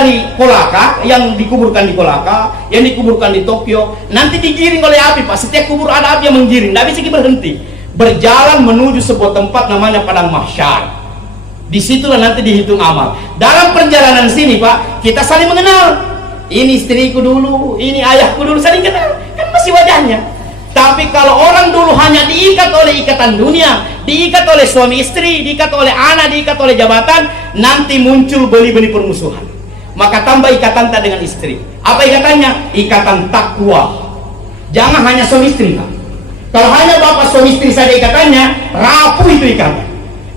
dari Kolaka, yang dikuburkan di Kolaka, yang dikuburkan di Tokyo, nanti digiring oleh api, Pak. Setiap kubur ada api yang menggiring, tidak bisa berhenti. Berjalan menuju sebuah tempat namanya Padang Mahsyar. Disitulah nanti dihitung amal. Dalam perjalanan sini, Pak, kita saling mengenal. Ini istriku dulu, ini ayahku dulu, saling kenal. Kan masih wajahnya. Tapi kalau orang dulu hanya diikat oleh ikatan dunia, diikat oleh suami istri, diikat oleh anak, diikat oleh jabatan, nanti muncul benih-benih permusuhan. Maka tambah ikatan tak dengan istri. Apa ikatannya? Ikatan takwa. Jangan hanya suami istri, Pak. Kalau hanya bapak suami istri saja ikatannya, rapuh itu ikatan.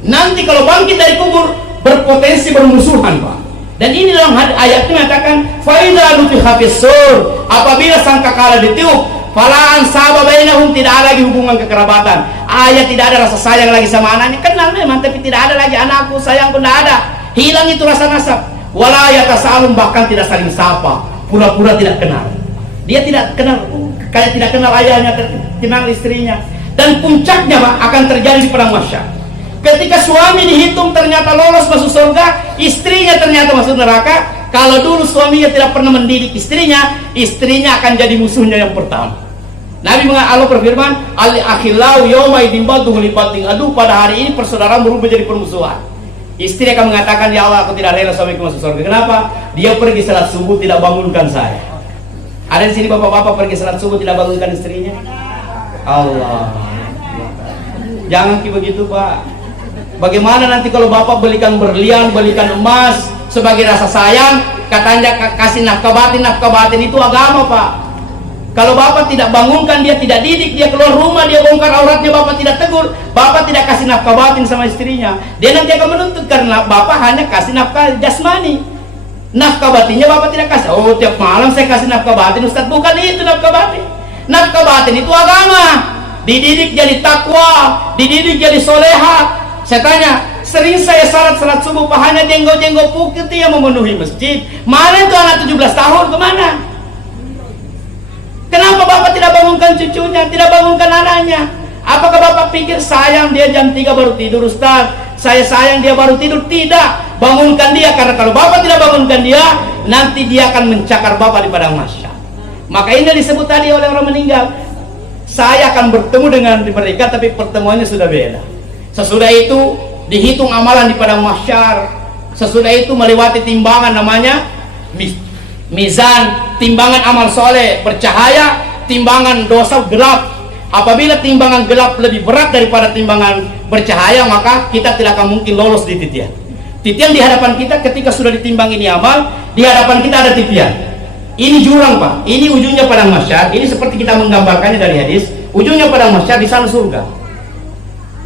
Nanti kalau bangkit dari kubur, berpotensi bermusuhan, Pak. Dan ini dalam ayat itu mengatakan, "Faida nufiha fis-sur", apabila sangkakala ditiup, fala ansaba bainahum, tidak ada lagi hubungan kekerabatan. Ayat tidak ada rasa sayang lagi sama anaknya, kenal memang, tapi tidak ada lagi anakku, sayangku, tidak ada. Hilang itu rasa nasab. Wala yatasalun, bahkan tidak saling sapa, pura-pura tidak kenal. Dia tidak kenal, kayak tidak kenal ayahnya, kenal istrinya. Dan puncaknya, Pak, akan terjadi di Padang Mahsyar. Ketika suami dihitung ternyata lolos masuk surga, istrinya ternyata masuk neraka. Kalau dulu suaminya tidak pernah mendidik istrinya, istrinya akan jadi musuhnya yang pertama. Nabi Allah berfirman, "Al-akhillau yawma idin ba'duhu li ba'din." Aduh, pada hari ini persaudaraan berubah jadi permusuhan. Istri akan mengatakan, "Ya Allah, aku tidak rela suamiku masuk surga." Kenapa? Dia pergi salat subuh tidak bangunkan saya. Ada di sini bapak-bapak pergi salat subuh tidak bangunkan istrinya? Allah. Jangan begitu, Pak. Bagaimana nanti kalau bapak belikan berlian, belikan emas sebagai rasa sayang, katanya kasih nafkah batin itu agama, Pak. Kalau bapak tidak bangunkan dia, tidak didik dia, keluar rumah dia bongkar auratnya, bapak tidak tegur, bapak tidak kasih nafkah batin sama istrinya, dia nanti akan menuntut karena bapak hanya kasih nafkah jasmani. Nafkah batinnya bapak tidak kasih. Oh, tiap malam saya kasih nafkah batin, Ustaz. Bukan itu nafkah batin. Nafkah batin itu agama. Dididik jadi takwa, dididik jadi soleha. Saya tanya, sering saya salat subuh, Pak, hanya jenggot-jenggot putih yang memenuhi masjid. Mana itu anak 17 tahun, kemana? Kenapa bapak tidak bangunkan cucunya, tidak bangunkan anaknya? Apakah bapak pikir sayang dia jam 3 baru tidur, Ustaz? Saya sayang dia baru tidur? Tidak. Bangunkan dia, karena kalau bapak tidak bangunkan dia, nanti dia akan mencakar bapak di Padang Mahsyar. Maka ini disebut tadi oleh orang meninggal, saya akan bertemu dengan mereka, tapi pertemuannya sudah beda. Sesudah itu dihitung amalan di Padang Mahsyar. Sesudah itu melewati timbangan namanya mizan, timbangan amal soleh bercahaya, timbangan dosa gelap. Apabila timbangan gelap lebih berat daripada timbangan bercahaya, maka kita tidak akan mungkin lolos di titian. Titian di hadapan kita ketika sudah ditimbang ini amal, di hadapan kita ada titian. Ini jurang, Pak. Ini ujungnya Padang Mahsyar. Ini seperti kita menggambarkannya dari hadis. Ujungnya Padang Mahsyar, di sana surga.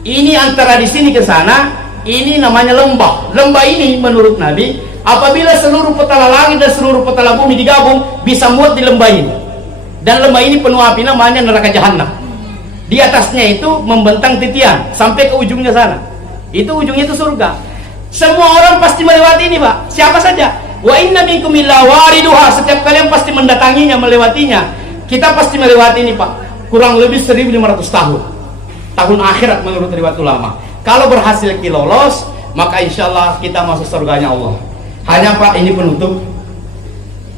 Ini antara di sini ke sana, ini namanya lembah. Lembah ini menurut Nabi, apabila seluruh petala langit dan seluruh petala bumi digabung, bisa muat di lembah ini. Dan lembah ini penuh api, namanya neraka jahanam. Di atasnya itu membentang titian sampai ke ujungnya sana. Itu ujungnya itu surga. Semua orang pasti melewati ini, Pak. Siapa saja. Wa inna minkum illa wariduha. Setiap kalian pasti mendatanginya, melewatinya. Kita pasti melewati ini, Pak. Kurang lebih 1500 tahun. Tahun akhirat menurut riwayat ulama. Kalau berhasil lolos, maka insya Allah kita masuk surganya Allah. Hanya, Pak, ini penutup.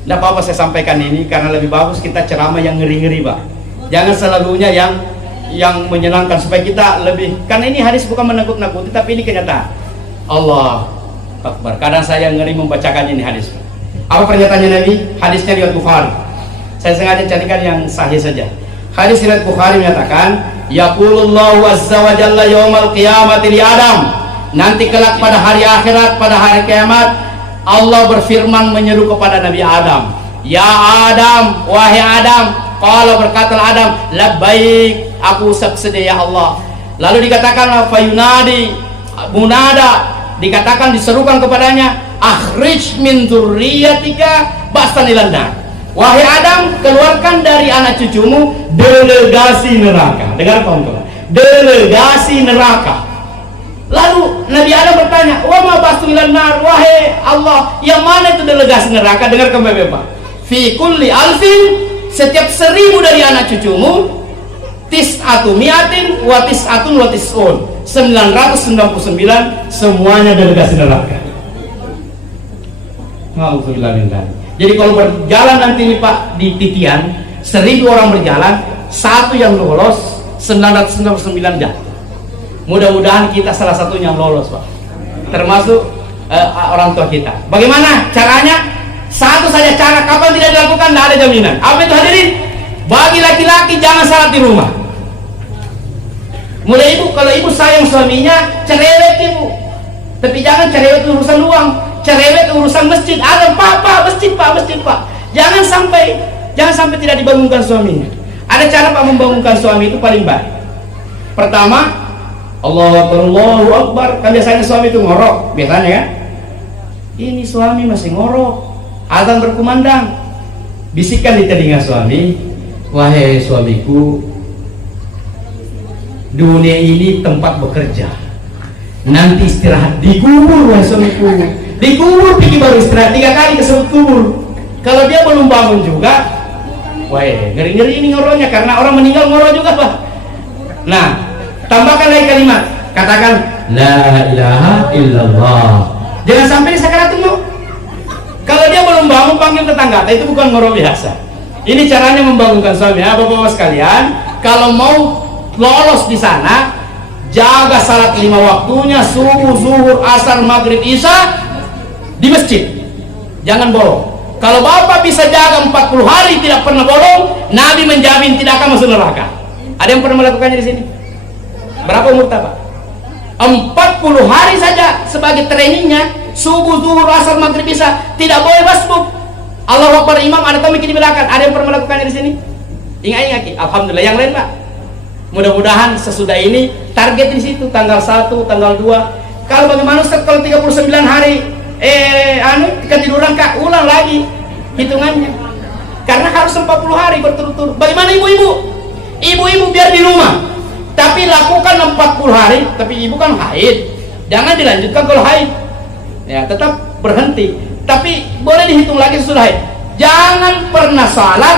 Tidak apa-apa saya sampaikan ini, karena lebih bagus kita ceramah yang ngeri-ngeri, Pak. Jangan selalunya yang menyenangkan, supaya kita lebih, karena ini hadis bukan menakut-nakuti, tapi ini kenyataan. Allah Akbar. Kadang saya ngeri membacakan ini hadis. Apa pernyataannya Nabi? Hadisnya riwayat Bukhari. Saya sengaja carikan yang sahih saja. Hadis riwayat Bukhari menyatakan, yaqulullahu azza wa jalla yaumal qiyamati li Adam. Nanti kelak pada hari akhirat, pada hari kiamat, Allah berfirman menyeru kepada Nabi Adam, "Ya Adam, wahai Adam." Qala, berkata Adam, "Labbaik, aku ucap sedia ya Allah." Lalu dikatakan fayunadi munada, dikatakan diserukan kepadanya, "Akhrij min dzurriyyatika ba'san ilan nar." Wahai Adam, keluarkan dari anak cucumu delegasi neraka. Dengar kawan-kawan, delegasi neraka. Lalu Nabi Adam bertanya, "Wa ma ba'sun ilan nar?" Wahai Allah, yang mana itu delegasi neraka? Dengarkan Bapak. Fi kulli alfin, setiap 1000 dari anak cucumu, tis'atu mi'atin wa tis'atun wa tis'un, 999 semuanya delegasi neraka. Alhamdulillah. Jadi kalau berjalan nanti nih Pak di titian 1000 orang berjalan, satu yang lolos 999 jam. Mudah-mudahan kita salah satunya yang lolos Pak, termasuk orang tua kita. Bagaimana caranya? Satu saja cara, kapan tidak dilakukan tidak ada jaminan. Apa itu hadirin? Bagi laki-laki jangan salat di rumah. Mulai ibu, kalau ibu sayang suaminya, cerewet ibu. Tapi jangan cerewet urusan uang, cerewet urusan masjid. Ada pak, masjid pak. Jangan sampai tidak dibangunkan suaminya. Ada cara Pak membangunkan suami itu paling baik. Pertama, Allahu Akbar. Kan biasanya suami itu ngorok, biasanya kan. Ini suami masih ngorok, azan berkumandang. Bisikan di telinga suami, wahai suamiku, dunia ini tempat bekerja, nanti istirahat di kubur wahai suamiku. Di kubur pergi baru istirahat 3 kali kesebut kubur. Kalau dia belum bangun juga, wah ngeri-ngeri ini ngorohnya, karena orang meninggal ngoroh juga Pak. Nah, tambahkan lagi kalimat, katakan la ilaha illallah. Jangan sampai di sakaratul maut. Kalau dia belum bangun, panggil tetangga, itu bukan ngoroh biasa. Ini caranya membangunkan suami. Bapak-bapak sekalian, kalau mau lolos di sana, jaga salat 5 waktunya, subuh, zuhur, asar, maghrib, isya di masjid. Jangan bolong. Kalau bapak bisa jaga 40 hari tidak pernah bolong, Nabi menjamin tidak akan masuk neraka. Ada yang pernah melakukannya di sini? Berapa umur Pak? 40 hari saja sebagai trainingnya, subuh, zuhur, asar, maghrib, isya, tidak boleh masbuk. Allahu Akbar imam, ada tamik di belakang. Ada yang pernah melakukannya di sini? Ingat-ingat, alhamdulillah. Yang lain Pak, mudah-mudahan sesudah ini target di situ tanggal 1, tanggal 2. Kalau bagaimana Ustaz kalau 39 hari ketiduran Kak, ulang lagi hitungannya. Karena harus 40 hari berturut-turut. Bagaimana ibu-ibu? Ibu-ibu biar di rumah, tapi lakukan 40 hari. Tapi ibu kan haid, jangan dilanjutkan kalau haid. Ya, tetap berhenti. Tapi boleh dihitung lagi sesudah haid. Jangan pernah salat.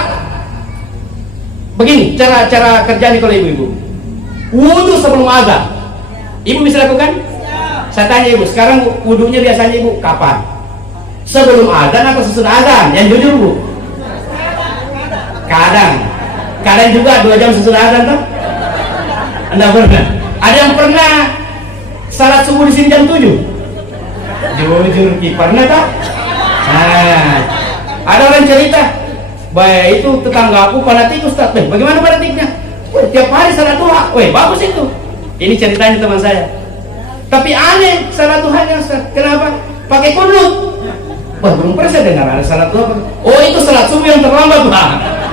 Begini cara kerjanya kalau ibu-ibu. Wudu sebelum azan. Ibu bisa lakukan? Saya tanya ibu, sekarang wudunya biasanya ibu kapan? Sebelum azan atau sesudah azan? Yang jujur Bu. Kadang juga 2 jam sesudah azan tuh. Anda pernah? Ada yang pernah salat subuh di sini jam 7? Jujur pernah tak? Nah, ada orang cerita, baik itu tetanggaku fanatik Ustaz. Bagaimana fanatiknya? Tiap hari salat duha. Bagus itu. Ini ceritanya teman saya. Tapi aneh salat duhanya Ustaz. Kenapa? Pakai kunut. Belum pernah saya dengar ada salat duha. Oh, itu salat subuh yang terlambat Pak.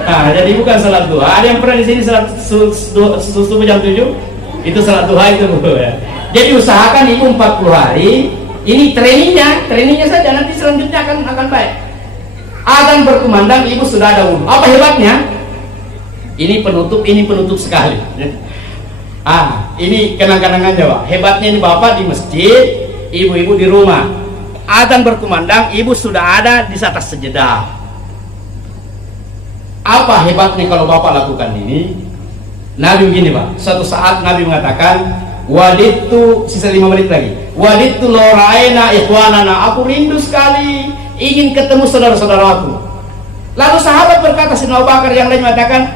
Nah, jadi bukan salat duha. Ada yang pernah di sini salat subuh jam 7? Itu salat duha itu Bu ya. Jadi usahakan ibu 40 hari. Ini trainingnya saja, nanti selanjutnya akan baik. Azan berkumandang, ibu sudah ada wudu. Apa hebatnya? Ini penutup sekali. Ini kenang-kenangannya Pak. Hebatnya ini bapak di masjid, ibu-ibu di rumah. Azan berkumandang, ibu sudah ada di atas sejadah. Apa hebatnya kalau bapak lakukan ini? Nabi begini Pak. Suatu saat Nabi mengatakan, wadittu, sisa 5 menit lagi. Wadittu lora'ena ikhwanana, aku rindu sekali ingin ketemu saudara-saudaraku. Lalu sahabat berkata, Sayyidina Abu Bakar, yang lain mengatakan,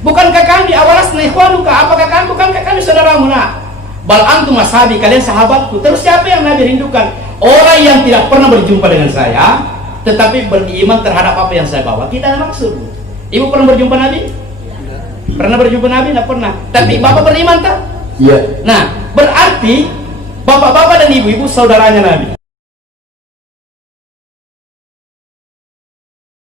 bukankah kami awalasna ikhwanuka? Apakah kami bukankah kami saudaramu? Nah, bal antum ashabi, kalian sahabatku. Terus siapa yang Nabi rindukan? Orang yang tidak pernah berjumpa dengan saya, tetapi beriman terhadap apa yang saya bawa. Kita ada maksud. Ibu pernah berjumpa Nabi? Pernah berjumpa Nabi? Tidak pernah. Tapi bapak beriman tak? Iya. Nah, berarti bapak-bapak dan ibu-ibu saudaranya Nabi.